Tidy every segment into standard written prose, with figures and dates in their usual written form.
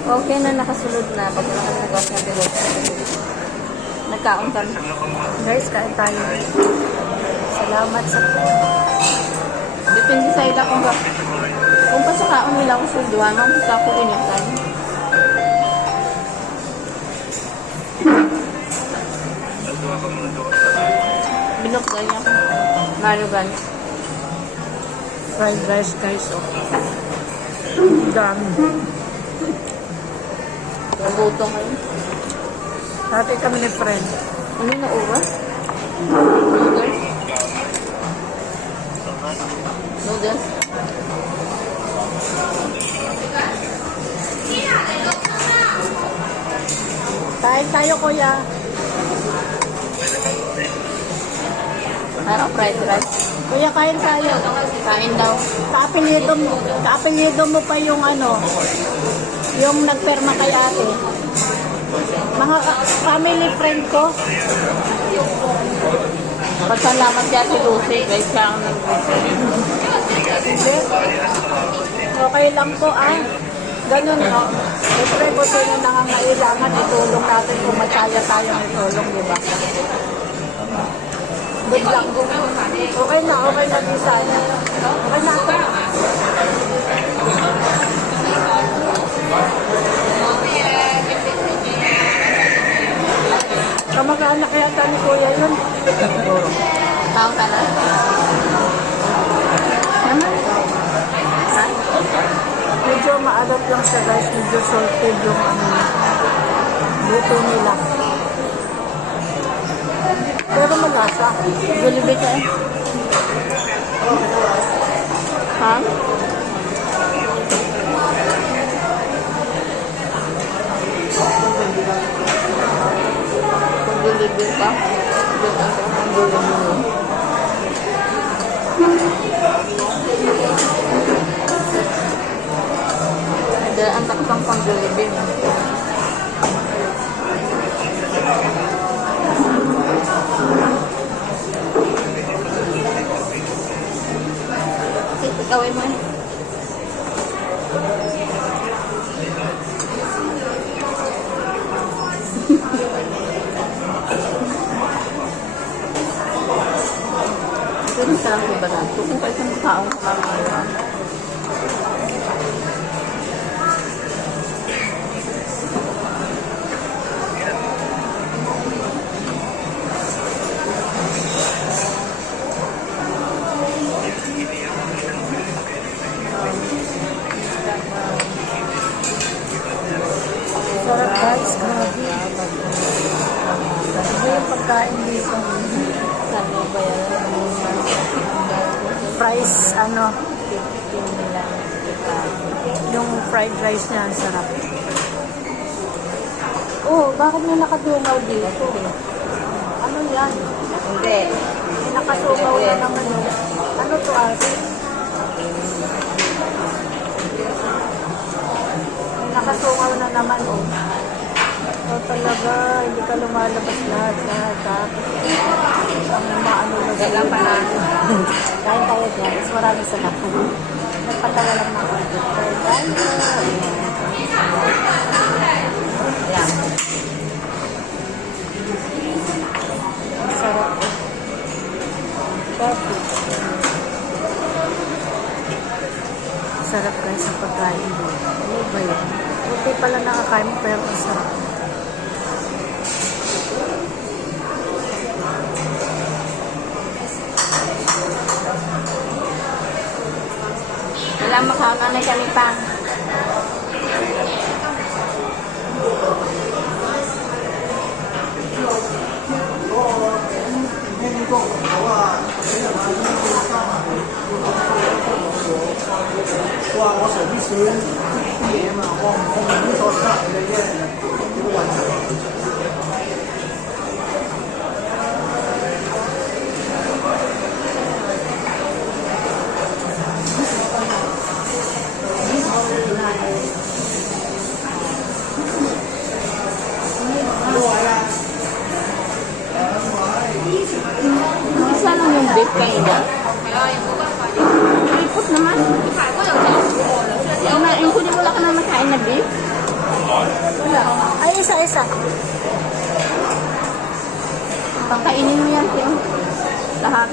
Okay na, nakasulod na. Pag wala kami nagawas na bilog. Nagkaon kami. Guys, kain tayo. Salamat sa Depende sa ila kung pa sa kaon nila kung sulduhan, kung sa ako initan. Bilog ganyan. Malugan. fried rice, guys. Oh. Dami. Nagutong kayo. Dati kami ni friend. Ano na uwa? Noodles? Noodles? Kain tayo, kuya. Ano, fried rice? Kuya, kain tayo. Kain daw. Kaapelyido mo pa yung ano, yung nagperma kay ate. Mga family friend ko. Pasalamat siya si Lucy. Guys, siya ang nag-Lucy. Hindi. Okay lang po, ah. Ganun, no? Siyempre, kung sino nangangailangan, itulong natin kung masaya tayong itulong, di ba? Good luck. Okay na di sana. Okay na ito. Kamag-anak kaya ni kuya yun. Tao ka na? Naman. Ha? Medyo maalat lang siya, guys. Medyo salted yung ano, buto nila. Pero malasa. Jollibee ka eh. Ha? Kung Jollibee ka, doon ang kang Jollibee mo. Ang takpang pang Jollibee mo. Gawin mo eh. Ito rin sarang iba na. Kung kayo sa taong kumamayan. Sarap, guys. Grabe. Grabe yung pagkain dito. Saan mo ba yan? Fries, ano, 15 nila. yung fried rice niya, ang sarap. Oh, bakit may nakadungaw dito? Ano yan? Hindi. May nakasungaw na naman yun. Ano to, ate? May nakasungaw na naman, oh. Oh, talaga, hindi ka lumalabas lahat. Ang maano na sa Kailan pa na? Kain tayo, guys. Maraming salamat. Nagpatawa lang na ako. Kain tayo. Yan. Ang sarap. Perfect. Sarap, guys, ang pagkain doon. Ano ba yun? Okay pala nakakain mo, pero ang sarap. Walang makakanay kami pa. Wala. Ay, isa-isa. Pagkainin mo yan, Tim. Lahat.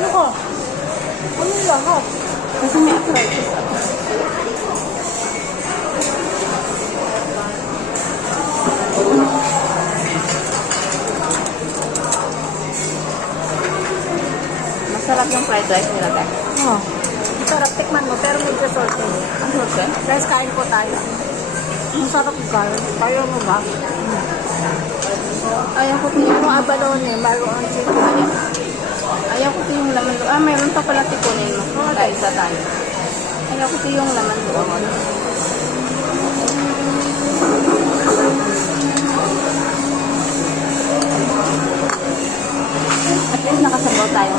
Ano ko? Ano yung lahat? Kasi may arthritis ako. Masarap yung fried rice nila, Tek. Oh. Sarap, tikman mo, pero medyo salty. Ang sarap eh. Guys, kain po tayo. Ang sarap kain. Tayo mo ba? Ayaw ko Hindi yung mo abalone, mayroon chicken. Ayaw ko yung laman doon. Ah, mayroon pa pala tikunin mo. Tayo sa tayo. Ayaw ko yung laman doon. At least nakasabaw tayo.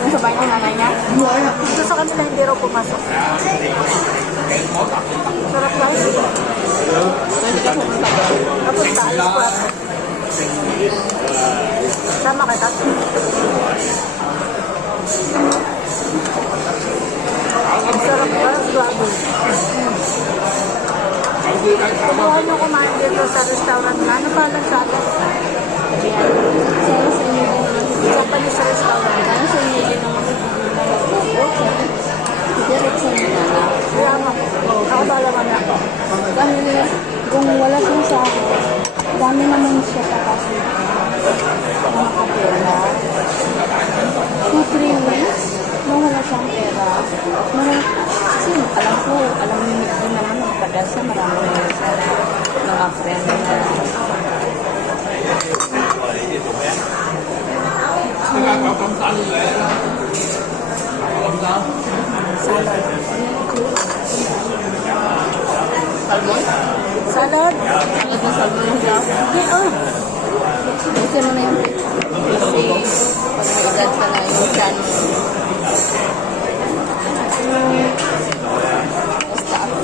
Yung sabay ng nanay niya? Ito sa kanila hindi raw pumasok. Sarap guys. Pwede ka pumunta doon. Kapunta, alas 4. Sama kita. Ang sarap guys, grabe. Kumuha nyo kumain dito sa restaurant na. Ano pa lang sa atin? Sana sa inyo din naman. Japanese restaurant. Sana sa inyo din naman. Direct sa inyo na lang. Kaya nga, ako ba naman ako? Dahil kung wala siyang sa dami naman siya kasi nakapera. 2-3 weeks, nung wala siyang pera, kasi alam ko, alam niyo din naman magpadal sa marami mga friend na salmon? Salad? Salad na salmon yung siya. Hindi, oh. Kasi mo na yung kasi pag may edad ka na yung chan mo. Basta ako.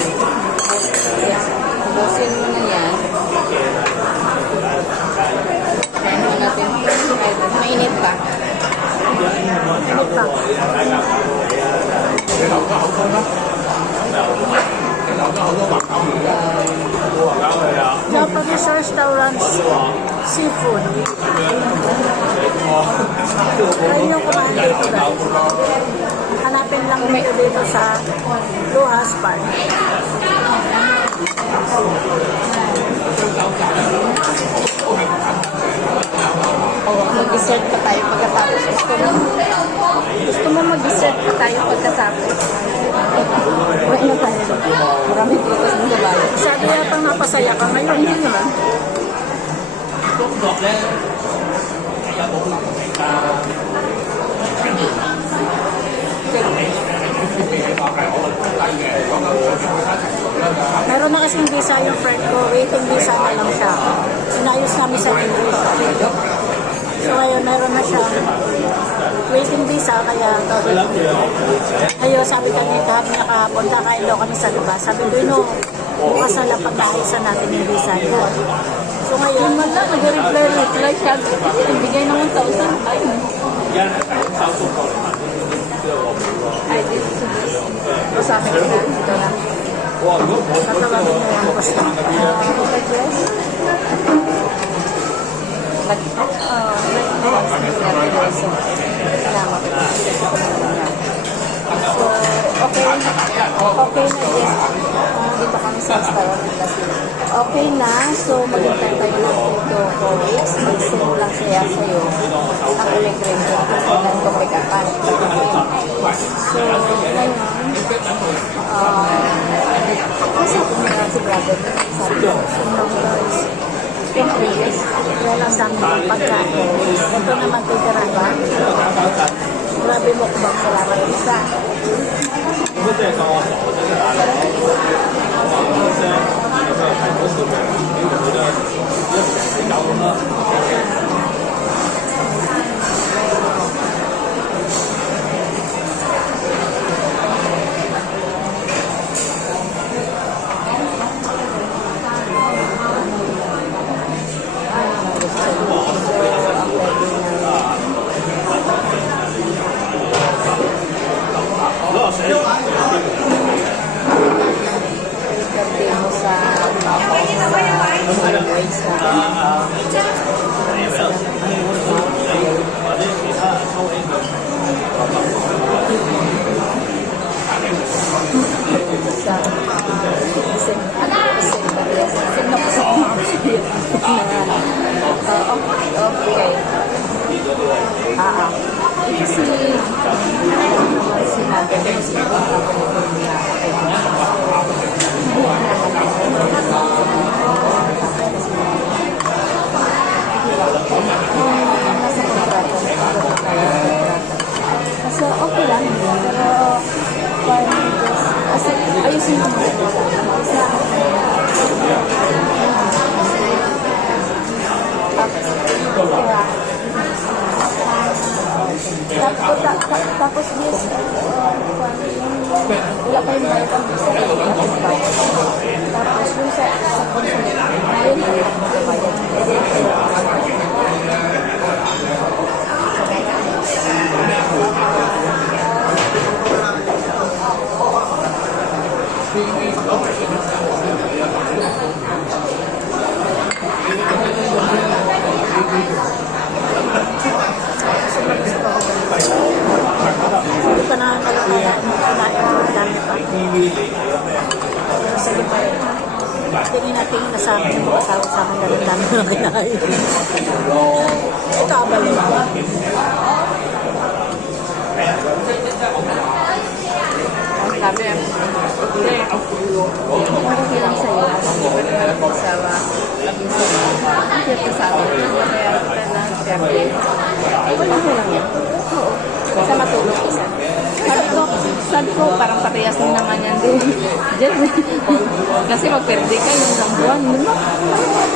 Ubusin mo na yan. Kaya mo natin mainit pa. Init pa. Japanese restaurants, seafood. Try nyo kumain dito guys. Hanapin lang dito sa Luhas Park. Mag-dessert pa tayo pagkatapos. Gusto mo mag-dessert pa tayo pagkatapos. Uwi na tayo. Maraming prutas ng gabayo. Sabi yata napasaya ka ngayon. Hindi naman. Meron na kasing visa yung friend ko. Waiting visa na lang siya. Inayos namin sa English. So ngayon meron na siya waiting visa. Kaya ayun, sabi kanina kahapon kakain daw kami sa labas. Sabi ko, bukas na lang pagkaisa natin yung visa niya. So ngayon, Naman lang, nag-reply siya. Nagbigay ng 1,000. Ay, dito sa bus. O sa akin na. Dito lang. tatawagin na yan. Basta. Jess? Salamat. So, okay na Jess. Dito kami sa restaurant ng Lasino. Okay na. So, maghintay tayo ng 2 weeks. Mag-send lang siya sa'yo. Ang immigration. Kailan ko pagkapan. So, ngayon, kasi ako na si brother. Sabi ko, guys. 20 years. Yan ang dami ng pagkain. Ito naman titirahan. Grabe mo ko bang salamat isa. ways natin. Okay. Kasi sinabi ko siya nasa kontrata. Kasi okay lang. Pero parang kasi ayusin mo tapos yes, wala pa yung bayad ang bisa. Tapos yung sa consulate, ayun na yung bayad. Hindi pa nakakalala na dami pa. Pero sige pa rin. Tingin natin na sa akin yung asawa sa akin na dami na kinain. Ito abal naman. Ang sabi, okay lang sa'yo. Asawa. Ang kasama. Kaya kita na siyempre. Wala ko lang yan. Oo. Sa matulog isa. Sabi ko, parang parehas din naman yan din. Diyan. Kasi magperde ka yung isang buwan.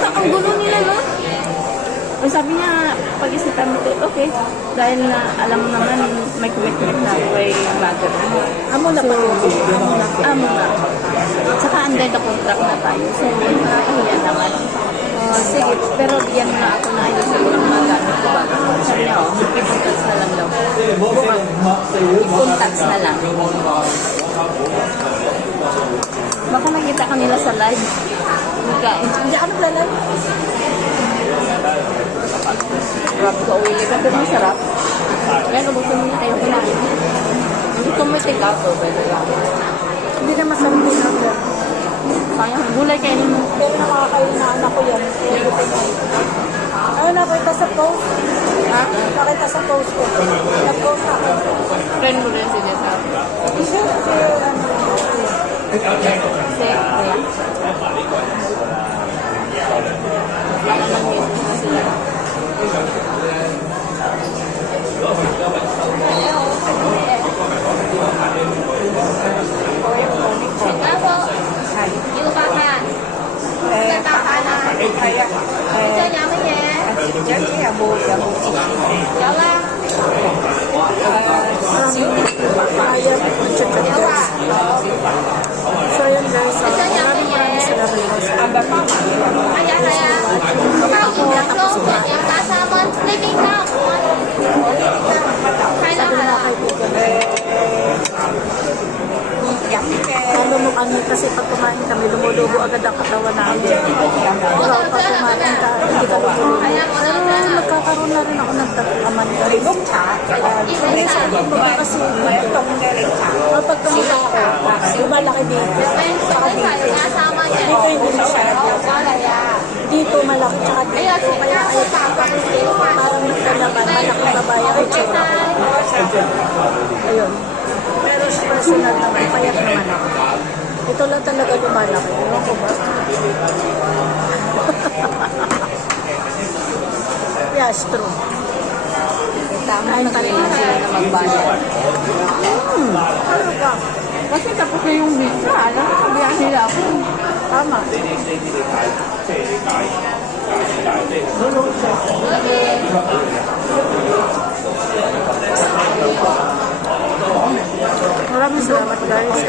Ang gulo nila, no? O sabi niya, pag-isipan mo, okay. Dahil na alam mo naman, may commitment na kay mother mo. Amo na pa. Amo na. Saka under the contract na tayo. So, nakakahiya naman. Sige, pero bigyan na ako na ayos sa mga gamit ko ba? Sabi niya, i-contacts na lang daw. I-contacts na lang. Baka nakita ka nila sa live. Hindi ako nagla-live. Rap ko uwi. Pero masarap. Kaya nabuksan mo na kayo kinain. Hindi ko may take out o pwede lang. Hindi na masarap po na. Kaya gulay kayo mo. Pero nakakain na anak ko yan. Ayun, nakita sa post. Ha? Nakita sa post ko. Nag-post ako. Friend mo rin si Jessa. Isa, Kasi, kaya. Baka nang-message na sila. Ayan, chat guys. So yun guys, maraming salamat po sa sabi na kaibigan. Lalo mo kami kasi pag kumain kami, lumulubo agad ang katawan namin. Pero pag kumain ka, hindi ka lumulubo. Pero nagkakaroon na rin ako ng tataman guys. Kasi kapag tumita ako, lumalaki dito. Saka dito. Dito hindi masyado. Dito malaki, tsaka dito. Kaya parang nagtalaman, malaki babae ang itsura ko. Ayun. Pero sa personal naman, payat naman ako. Ito lang talaga lumalaki. Ewan ko ba? Yes, true. Tama na kanina sila na magbayad. Ano ka? Kasi tapos na yung visa. Alam mo, sabihan nila ako. Tama. Maraming salamat guys.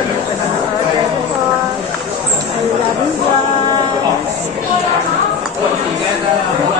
I love you guys.